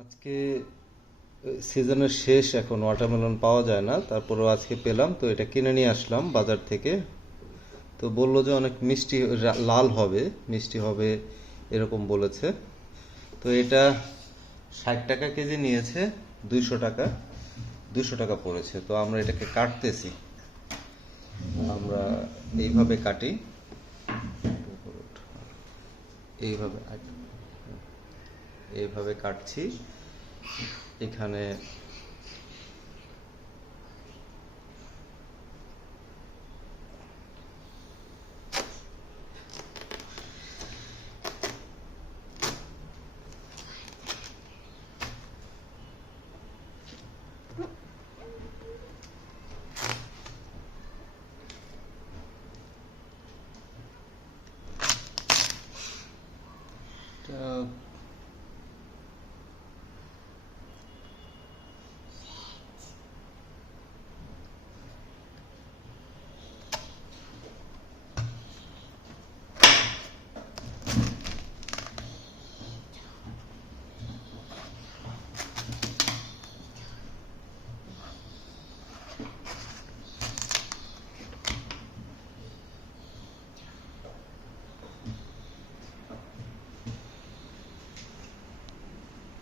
আজকে সিজনের শেষ, এখন ওয়াটারমেলন পাওয়া যায় না, তারপরেও আজকে পেলাম তো এটা কিনে নিয়ে আসলাম বাজার থেকে। তো বললো যে অনেক মিষ্টি, লাল হবে, মিষ্টি হবে, এরকম বলেছে। তো এটা 60 টাকা কেজি নিয়েছে, 200 টাকা, 200 টাকা পড়েছে। তো আমরা এটাকে কাটতেছি, আমরা এইভাবে কাটি, এইভাবে এইভাবে কাটছি। এখানে